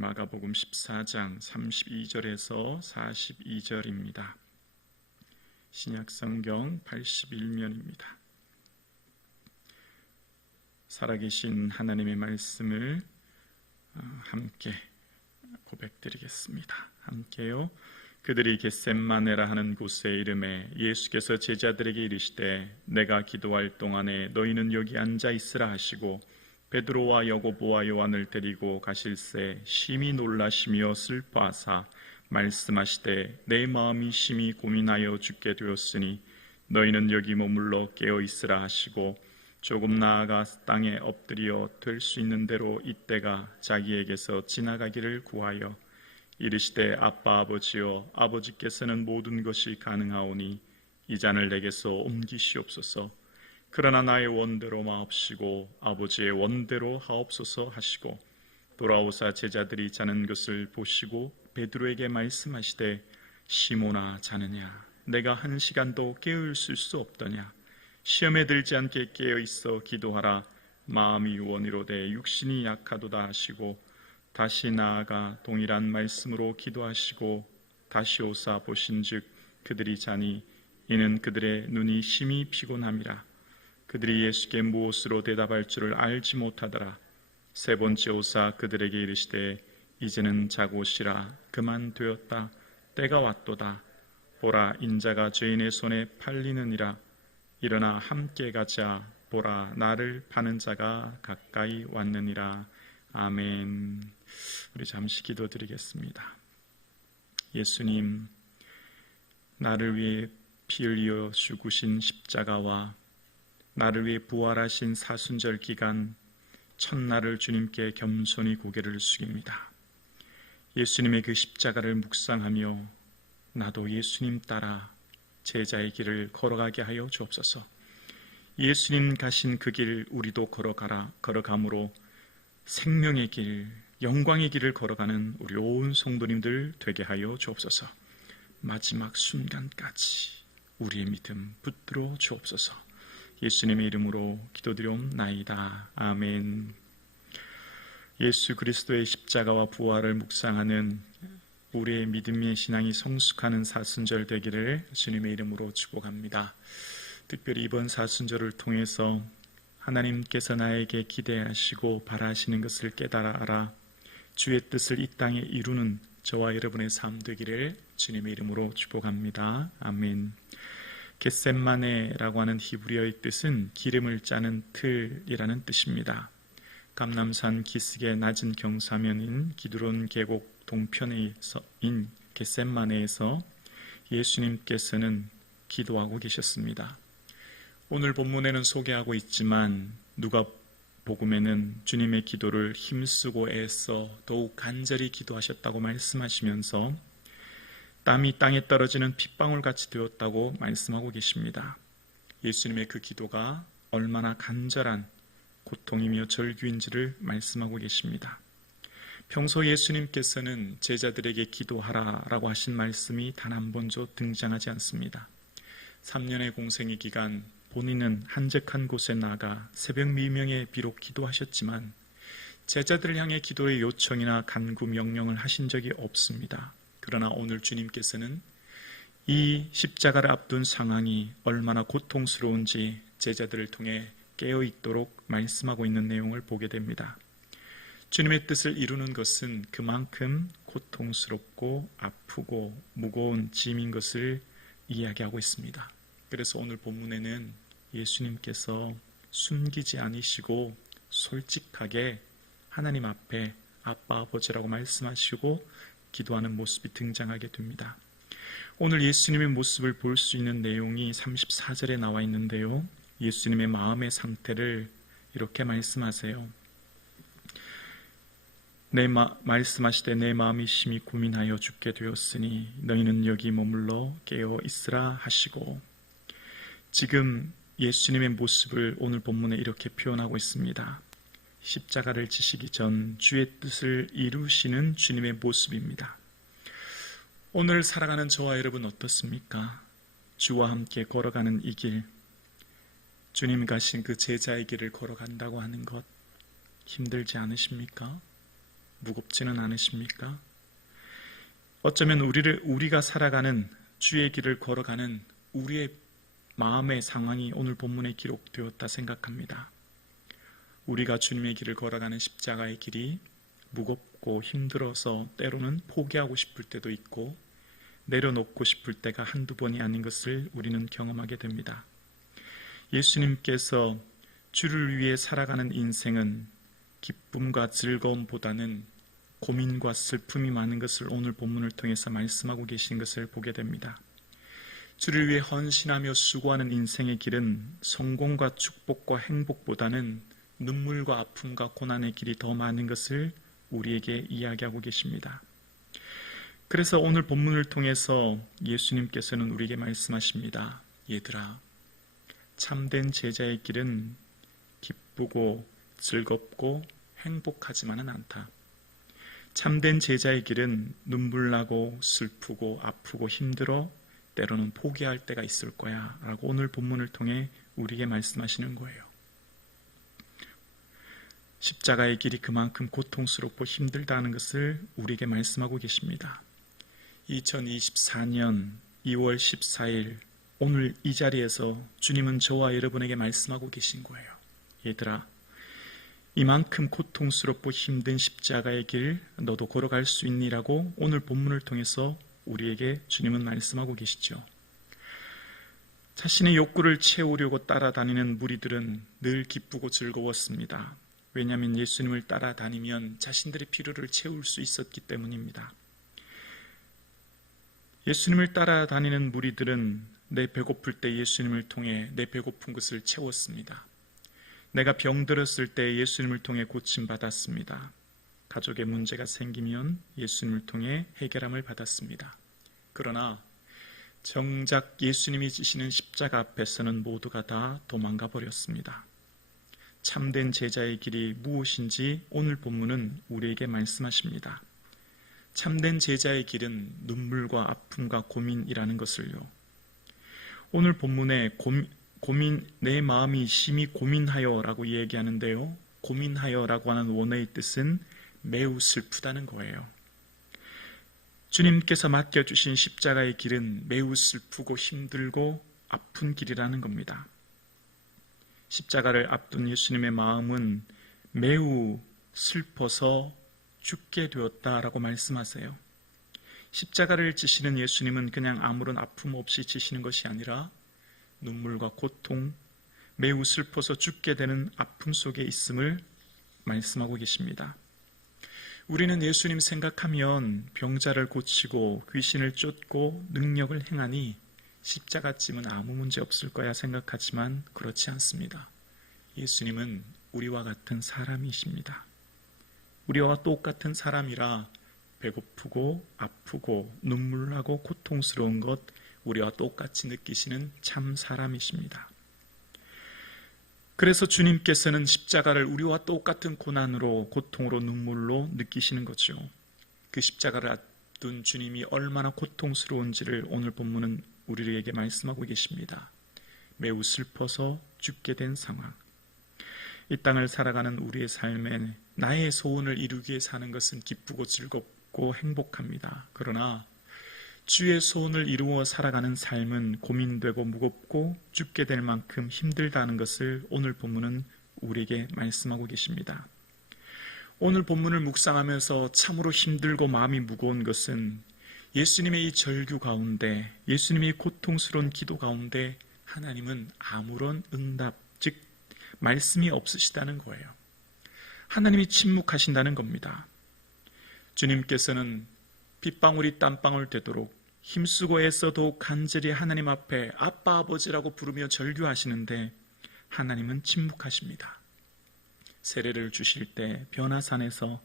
마가복음 14장 32절에서 42절입니다. 신약성경 81면입니다. 살아계신 하나님의 말씀을 함께 고백드리겠습니다. 함께요. 그들이 겟셋마네라 하는 곳에 이르매 예수께서 제자들에게 이르시되 내가 기도할 동안에 너희는 여기 앉아 있으라 하시고 베드로와 야고보와 요한을 데리고 가실새 심히 놀라시며 슬퍼하사 말씀하시되 내 마음이 심히 고민하여 죽게 되었으니 너희는 여기 머물러 깨어 있으라 하시고 조금 나아가 땅에 엎드려 될 수 있는 대로 이때가 자기에게서 지나가기를 구하여 이르시되 아빠 아버지여 아버지께서는 모든 것이 가능하오니 이 잔을 내게서 옮기시옵소서. 그러나 나의 원대로 마옵시고 아버지의 원대로 하옵소서 하시고 돌아오사 제자들이 자는 것을 보시고 베드로에게 말씀하시되 시몬아 자느냐 내가 한 시간도 깨어있을 수 없더냐 시험에 들지 않게 깨어있어 기도하라 마음이 원이로되 육신이 약하도다 하시고 다시 나아가 동일한 말씀으로 기도하시고 다시 오사 보신즉 그들이 자니 이는 그들의 눈이 심히 피곤함이라. 그들이 예수께 무엇으로 대답할 줄을 알지 못하더라. 세 번째 오사 그들에게 이르시되 이제는 자고 쉬라 그만 되었다. 때가 왔도다. 보라 인자가 죄인의 손에 팔리느니라. 일어나 함께 가자. 보라 나를 파는 자가 가까이 왔느니라. 아멘. 우리 잠시 기도드리겠습니다. 예수님, 나를 위해 피 흘려 죽으신 십자가와 나를 위해 부활하신 사순절 기간 첫날을 주님께 겸손히 고개를 숙입니다. 예수님의 그 십자가를 묵상하며 나도 예수님 따라 제자의 길을 걸어가게 하여 주옵소서. 예수님 가신 그 길 우리도 걸어감으로 생명의 길, 영광의 길을 걸어가는 우리 온 성도님들 되게 하여 주옵소서. 마지막 순간까지 우리의 믿음 붙들어 주옵소서. 예수님의 이름으로 기도드리옵나이다. 아멘. 예수 그리스도의 십자가와 부활을 묵상하는 우리의 믿음의 신앙이 성숙하는 사순절 되기를 주님의 이름으로 축복합니다. 특별히 이번 사순절을 통해서 하나님께서 나에게 기대하시고 바라시는 것을 깨달아 알아 주의 뜻을 이 땅에 이루는 저와 여러분의 삶 되기를 주님의 이름으로 축복합니다. 아멘. 겟셋마네라고 하는 히브리어의 뜻은 기름을 짜는 틀이라는 뜻입니다. 감람산 기슭의 낮은 경사면인 기드론 계곡 동편인 겟셋마네에서 예수님께서는 기도하고 계셨습니다. 오늘 본문에는 소개하고 있지만 누가복음에는 주님의 기도를 힘쓰고 애써 더욱 간절히 기도하셨다고 말씀하시면서 땀이 땅에 떨어지는 핏방울같이 되었다고 말씀하고 계십니다. 예수님의 그 기도가 얼마나 간절한 고통이며 절규인지를 말씀하고 계십니다. 평소 예수님께서는 제자들에게 기도하라라고 하신 말씀이 단 한 번도 등장하지 않습니다. 3년의 공생의 기간 본인은 한적한 곳에 나가 새벽 미명에 비록 기도하셨지만 제자들을 향해 기도의 요청이나 간구 명령을 하신 적이 없습니다. 그러나 오늘 주님께서는 이 십자가를 앞둔 상황이 얼마나 고통스러운지 제자들을 통해 깨어있도록 말씀하고 있는 내용을 보게 됩니다. 주님의 뜻을 이루는 것은 그만큼 고통스럽고 아프고 무거운 짐인 것을 이야기하고 있습니다. 그래서 오늘 본문에는 예수님께서 숨기지 않으시고 솔직하게 하나님 앞에 아빠 아버지라고 말씀하시고 기도하는 모습이 등장하게 됩니다. 오늘 예수님의 모습을 볼 수 있는 내용이 34절에 나와 있는데요. 예수님의 마음의 상태를 이렇게 말씀하세요. 말씀하시되 내 마음이 심히 고민하여 죽게 되었으니 너희는 여기 머물러 깨어 있으라 하시고 지금 예수님의 모습을 오늘 본문에 이렇게 표현하고 있습니다. 십자가를 지시기 전 주의 뜻을 이루시는 주님의 모습입니다. 오늘 살아가는 저와 여러분 어떻습니까? 주와 함께 걸어가는 이 길, 주님 가신 그 제자의 길을 걸어간다고 하는 것 힘들지 않으십니까? 무겁지는 않으십니까? 어쩌면 우리가 살아가는 주의 길을 걸어가는 우리의 마음의 상황이 오늘 본문에 기록되었다 생각합니다. 우리가 주님의 길을 걸어가는 십자가의 길이 무겁고 힘들어서 때로는 포기하고 싶을 때도 있고 내려놓고 싶을 때가 한두 번이 아닌 것을 우리는 경험하게 됩니다. 예수님께서 주를 위해 살아가는 인생은 기쁨과 즐거움보다는 고민과 슬픔이 많은 것을 오늘 본문을 통해서 말씀하고 계신 것을 보게 됩니다. 주를 위해 헌신하며 수고하는 인생의 길은 성공과 축복과 행복보다는 눈물과 아픔과 고난의 길이 더 많은 것을 우리에게 이야기하고 계십니다. 그래서 오늘 본문을 통해서 예수님께서는 우리에게 말씀하십니다. 얘들아, 참된 제자의 길은 기쁘고 즐겁고 행복하지만은 않다. 참된 제자의 길은 눈물나고 슬프고 아프고 힘들어 때로는 포기할 때가 있을 거야 라고 오늘 본문을 통해 우리에게 말씀하시는 거예요. 십자가의 길이 그만큼 고통스럽고 힘들다는 것을 우리에게 말씀하고 계십니다. 2024년 2월 14일 오늘 이 자리에서 주님은 저와 여러분에게 말씀하고 계신 거예요. 얘들아, 이만큼 고통스럽고 힘든 십자가의 길 너도 걸어갈 수 있니라고 오늘 본문을 통해서 우리에게 주님은 말씀하고 계시죠. 자신의 욕구를 채우려고 따라다니는 무리들은 늘 기쁘고 즐거웠습니다. 왜냐하면 예수님을 따라다니면 자신들의 필요를 채울 수 있었기 때문입니다. 예수님을 따라다니는 무리들은 내 배고플 때 예수님을 통해 내 배고픈 것을 채웠습니다. 내가 병들었을 때 예수님을 통해 고침받았습니다. 가족에 문제가 생기면 예수님을 통해 해결함을 받았습니다. 그러나 정작 예수님이 지시는 십자가 앞에서는 모두가 다 도망가 버렸습니다. 참된 제자의 길이 무엇인지 오늘 본문은 우리에게 말씀하십니다. 참된 제자의 길은 눈물과 아픔과 고민이라는 것을요. 오늘 본문에 내 마음이 심히 고민하여 라고 얘기하는데요. 고민하여 라고 하는 원어의 뜻은 매우 슬프다는 거예요. 주님께서 맡겨주신 십자가의 길은 매우 슬프고 힘들고 아픈 길이라는 겁니다. 십자가를 앞둔 예수님의 마음은 매우 슬퍼서 죽게 되었다라고 말씀하세요. 십자가를 지시는 예수님은 그냥 아무런 아픔 없이 지시는 것이 아니라 눈물과 고통, 매우 슬퍼서 죽게 되는 아픔 속에 있음을 말씀하고 계십니다. 우리는 예수님 생각하면 병자를 고치고 귀신을 쫓고 능력을 행하니 십자가쯤은 아무 문제 없을 거야 생각하지만 그렇지 않습니다. 예수님은 우리와 같은 사람이십니다. 우리와 똑같은 사람이라 배고프고 아프고 눈물나고 고통스러운 것 우리와 똑같이 느끼시는 참 사람이십니다. 그래서 주님께서는 십자가를 우리와 똑같은 고난으로 고통으로 눈물로 느끼시는 거죠. 그 십자가를 앞둔 주님이 얼마나 고통스러운지를 오늘 본문은 우리에게 말씀하고 계십니다. 매우 슬퍼서 죽게 된 상황. 이 땅을 살아가는 우리의 삶에 나의 소원을 이루기 위해 사는 것은 기쁘고 즐겁고 행복합니다. 그러나 주의 소원을 이루어 살아가는 삶은 고민되고 무겁고 죽게 될 만큼 힘들다는 것을 오늘 본문은 우리에게 말씀하고 계십니다. 오늘 본문을 묵상하면서 참으로 힘들고 마음이 무거운 것은 예수님의 이 절규 가운데, 예수님의 고통스러운 기도 가운데 하나님은 아무런 응답, 즉 말씀이 없으시다는 거예요. 하나님이 침묵하신다는 겁니다. 주님께서는 빗방울이 땀방울 되도록 힘쓰고 애써도 간절히 하나님 앞에 아빠 아버지라고 부르며 절규하시는데 하나님은 침묵하십니다. 세례를 주실 때 변화산에서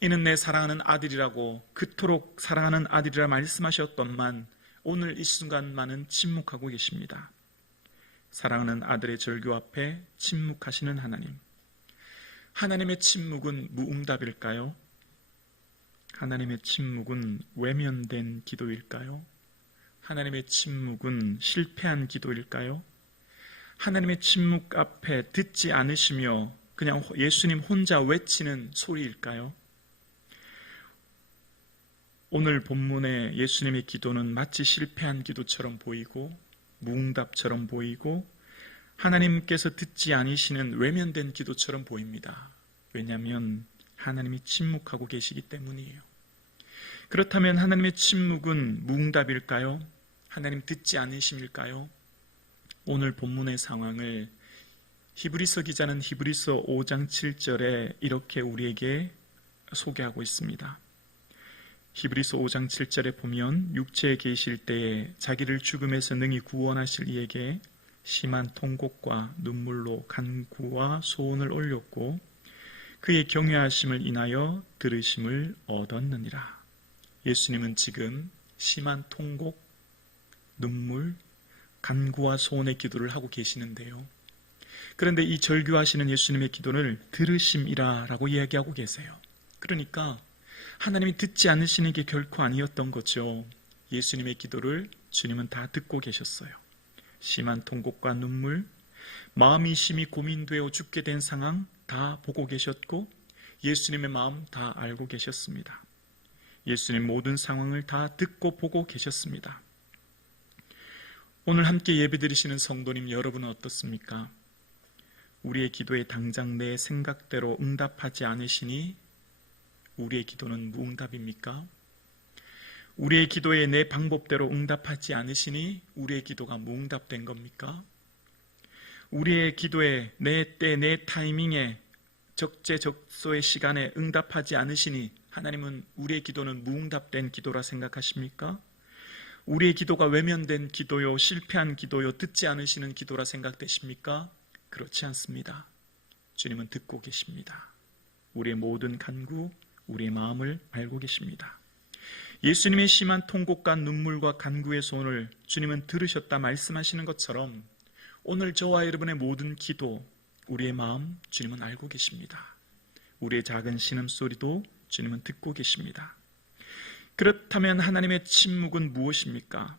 이는 내 사랑하는 아들이라고 그토록 사랑하는 아들이라 말씀하셨건만 오늘 이 순간만은 침묵하고 계십니다. 사랑하는 아들의 절규 앞에 침묵하시는 하나님. 하나님의 침묵은 무응답일까요? 하나님의 침묵은 외면된 기도일까요? 하나님의 침묵은 실패한 기도일까요? 하나님의 침묵 앞에 듣지 않으시며 그냥 예수님 혼자 외치는 소리일까요? 오늘 본문의 예수님의 기도는 마치 실패한 기도처럼 보이고 무응답처럼 보이고 하나님께서 듣지 않으시는 외면된 기도처럼 보입니다. 왜냐하면 하나님이 침묵하고 계시기 때문이에요. 그렇다면 하나님의 침묵은 무응답일까요? 하나님 듣지 않으심일까요? 오늘 본문의 상황을 히브리서 기자는 히브리서 5장 7절에 이렇게 우리에게 소개하고 있습니다. 히브리서 5장 7절에 보면 육체에 계실 때에 자기를 죽음에서 능히 구원하실 이에게 심한 통곡과 눈물로 간구와 소원을 올렸고 그의 경외하심을 인하여 들으심을 얻었느니라. 예수님은 지금 심한 통곡, 눈물, 간구와 소원의 기도를 하고 계시는데요. 그런데 이 절규하시는 예수님의 기도를 들으심이라 라고 이야기하고 계세요. 그러니까 하나님이 듣지 않으시는 게 결코 아니었던 거죠. 예수님의 기도를 주님은 다 듣고 계셨어요. 심한 통곡과 눈물, 마음이 심히 고민되어 죽게 된 상황 다 보고 계셨고 예수님의 마음 다 알고 계셨습니다. 예수님 모든 상황을 다 듣고 보고 계셨습니다. 오늘 함께 예배드리시는 성도님 여러분은 어떻습니까? 우리의 기도에 당장 내 생각대로 응답하지 않으시니 우리의 기도는 무응답입니까? 우리의 기도에 내 방법대로 응답하지 않으시니 우리의 기도가 무응답된 겁니까? 우리의 기도에 내 때, 내 타이밍에 적재적소의 시간에 응답하지 않으시니 하나님은 우리의 기도는 무응답된 기도라 생각하십니까? 우리의 기도가 외면된 기도요, 실패한 기도요, 듣지 않으시는 기도라 생각되십니까? 그렇지 않습니다. 주님은 듣고 계십니다. 우리의 모든 간구, 우리의 마음을 알고 계십니다. 예수님의 심한 통곡과 눈물과 간구의 소원을 주님은 들으셨다 말씀하시는 것처럼 오늘 저와 여러분의 모든 기도, 우리의 마음 주님은 알고 계십니다. 우리의 작은 신음소리도 주님은 듣고 계십니다. 그렇다면 하나님의 침묵은 무엇입니까?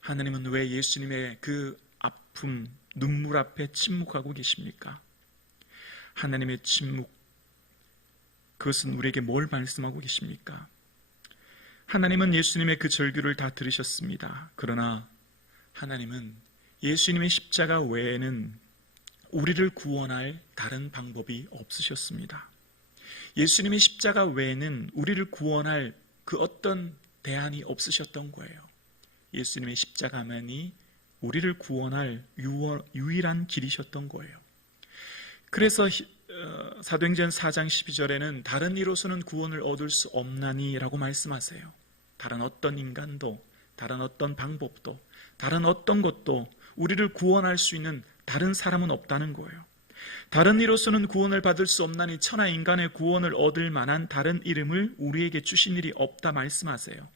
하나님은 왜 예수님의 그 아픔, 눈물 앞에 침묵하고 계십니까? 하나님의 침묵, 그것은 우리에게 뭘 말씀하고 계십니까? 하나님은 예수님의 그 절규를 다 들으셨습니다. 그러나 하나님은 예수님의 십자가 외에는 우리를 구원할 다른 방법이 없으셨습니다. 예수님의 십자가 외에는 우리를 구원할 그 어떤 대안이 없으셨던 거예요. 예수님의 십자가만이 우리를 구원할 유일한 길이셨던 거예요. 그래서 사도행전 4장 12절에는 다른 이로서는 구원을 얻을 수 없나니 라고 말씀하세요. 다른 어떤 인간도, 다른 어떤 방법도, 다른 어떤 것도 우리를 구원할 수 있는 다른 사람은 없다는 거예요. 다른 이로서는 구원을 받을 수 없나니 천하 인간의 구원을 얻을 만한 다른 이름을 우리에게 주신 일이 없다 말씀하세요.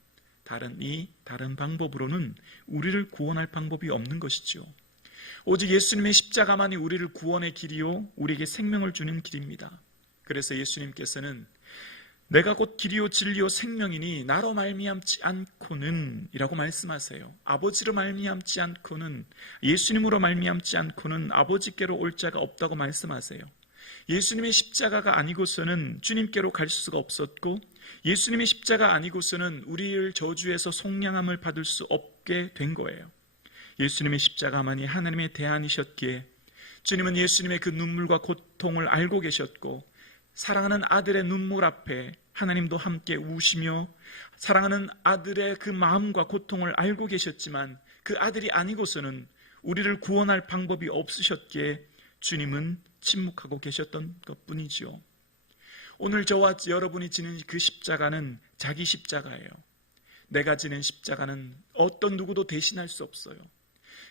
다른 방법으로는 우리를 구원할 방법이 없는 것이죠. 오직 예수님의 십자가만이 우리를 구원의 길이요 우리에게 생명을 주는 길입니다. 그래서 예수님께서는 내가 곧 길이요 진리요 생명이니 나로 말미암지 않고는 이라고 말씀하세요. 아버지로 말미암지 않고는, 예수님으로 말미암지 않고는 아버지께로 올 자가 없다고 말씀하세요. 예수님의 십자가가 아니고서는 주님께로 갈 수가 없었고 예수님의 십자가 아니고서는 우리를 저주에서 속량함을 받을 수 없게 된 거예요. 예수님의 십자가만이 하나님의 대안이셨기에 주님은 예수님의 그 눈물과 고통을 알고 계셨고 사랑하는 아들의 눈물 앞에 하나님도 함께 우시며 사랑하는 아들의 그 마음과 고통을 알고 계셨지만 그 아들이 아니고서는 우리를 구원할 방법이 없으셨기에 주님은 침묵하고 계셨던 것뿐이지요. 오늘 저와 여러분이 지는 그 십자가는 자기 십자가예요. 내가 지는 십자가는 어떤 누구도 대신할 수 없어요.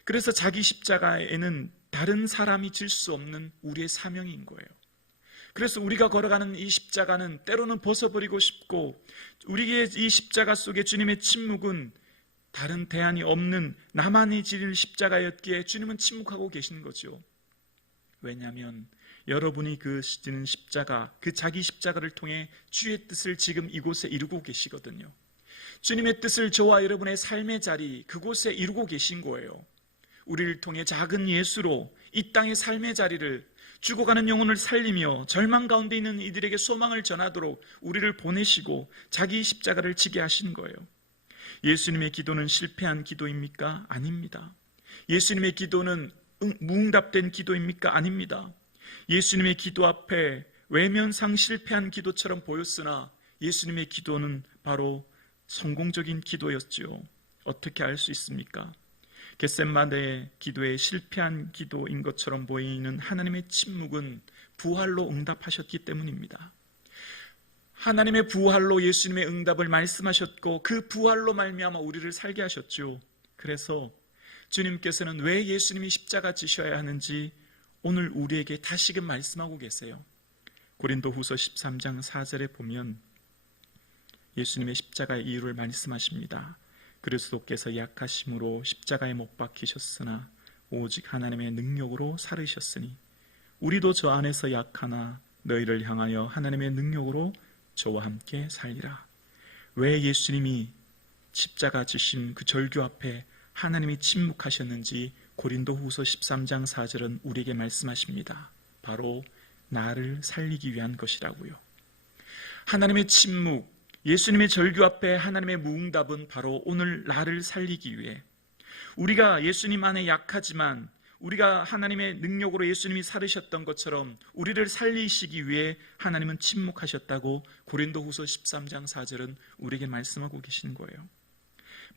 그래서 자기 십자가에는 다른 사람이 질 수 없는 우리의 사명인 거예요. 그래서 우리가 걸어가는 이 십자가는 때로는 벗어버리고 싶고 우리의 이 십자가 속에 주님의 침묵은 다른 대안이 없는 나만이 지를 십자가였기에 주님은 침묵하고 계신 거죠. 왜냐하면 여러분이 그 지는 십자가, 그 자기 십자가를 통해 주의 뜻을 지금 이곳에 이루고 계시거든요. 주님의 뜻을 저와 여러분의 삶의 자리, 그곳에 이루고 계신 거예요. 우리를 통해 작은 예수로 이 땅의 삶의 자리를 죽어가는 영혼을 살리며 절망 가운데 있는 이들에게 소망을 전하도록 우리를 보내시고 자기 십자가를 지게 하신 거예요. 예수님의 기도는 실패한 기도입니까? 아닙니다. 예수님의 기도는 무응답된 기도입니까? 아닙니다. 예수님의 기도 앞에 외면상 실패한 기도처럼 보였으나 예수님의 기도는 바로 성공적인 기도였죠. 어떻게 알 수 있습니까? 겟세마네의 기도에 실패한 기도인 것처럼 보이는 하나님의 침묵은 부활로 응답하셨기 때문입니다. 하나님의 부활로 예수님의 응답을 말씀하셨고 그 부활로 말미암아 우리를 살게 하셨죠. 그래서 주님께서는 왜 예수님이 십자가 지셔야 하는지 오늘 우리에게 다시금 말씀하고 계세요. 고린도후서 13장 4절에 보면 예수님의 십자가의 이유를 말씀하십니다. 그리스도께서 약하심으로 십자가에 못 박히셨으나 오직 하나님의 능력으로 살으셨으니 우리도 저 안에서 약하나 너희를 향하여 하나님의 능력으로 저와 함께 살리라. 왜 예수님이 십자가 지신 그 절규 앞에 하나님이 침묵하셨는지 고린도후서 13장 4절은 우리에게 말씀하십니다. 바로 나를 살리기 위한 것이라고요. 하나님의 침묵, 예수님의 절규 앞에 하나님의 무응답은 바로 오늘 나를 살리기 위해, 우리가 예수님 안에 약하지만 우리가 하나님의 능력으로 예수님이 살으셨던 것처럼 우리를 살리시기 위해 하나님은 침묵하셨다고 고린도후서 13장 4절은 우리에게 말씀하고 계신 거예요.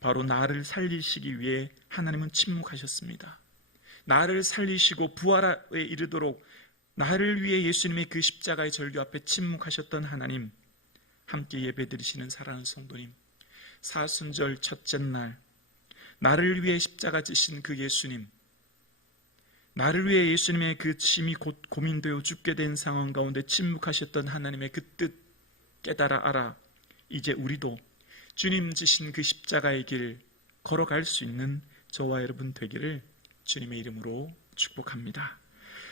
바로 나를 살리시기 위해 하나님은 침묵하셨습니다. 나를 살리시고 부활에 이르도록 나를 위해 예수님의 그 십자가의 절규 앞에 침묵하셨던 하나님, 함께 예배드리시는 사랑하는 성도님, 사순절 첫째 날 나를 위해 십자가 지신 그 예수님, 나를 위해 예수님의 그 심히 고민되어 죽게 된 상황 가운데 침묵하셨던 하나님의 그 뜻 깨달아 알아 이제 우리도 주님 지신 그 십자가의 길 걸어갈 수 있는 저와 여러분 되기를 주님의 이름으로 축복합니다.